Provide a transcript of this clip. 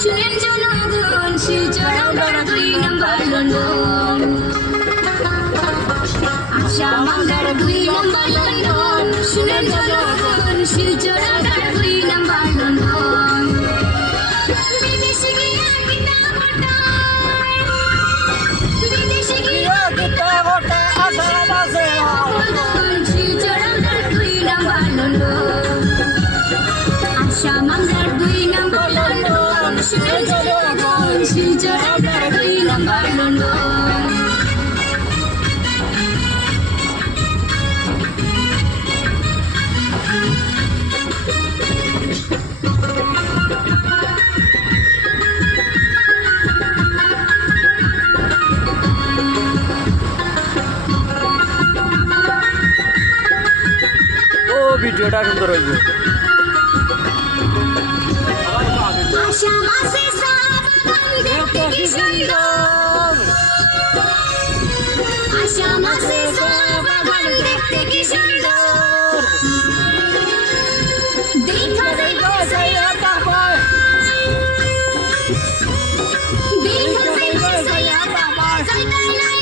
শুনেন জনগণ শিলচর আমরা 2 নাম্বার লন্ডন আসাম আমরা 2 নাম্বার লন্ডন শুনেন জনগণ শিলচর আমরা 2 নাম্বার লন্ডন বিদেশে গিয়া কিতা ঘটায় বিদেশে গিয়া কিতা ঘটায় আসাম আছে শিলচর আমরা 2 নাম্বার লন্ডন আসাম আমরা 2 নাম্বার লন্ডন শুনেন জনগণ শিলচর আমরা 2 নাম্বার লন্ডন ভিডিওটা সুন্দর হইব।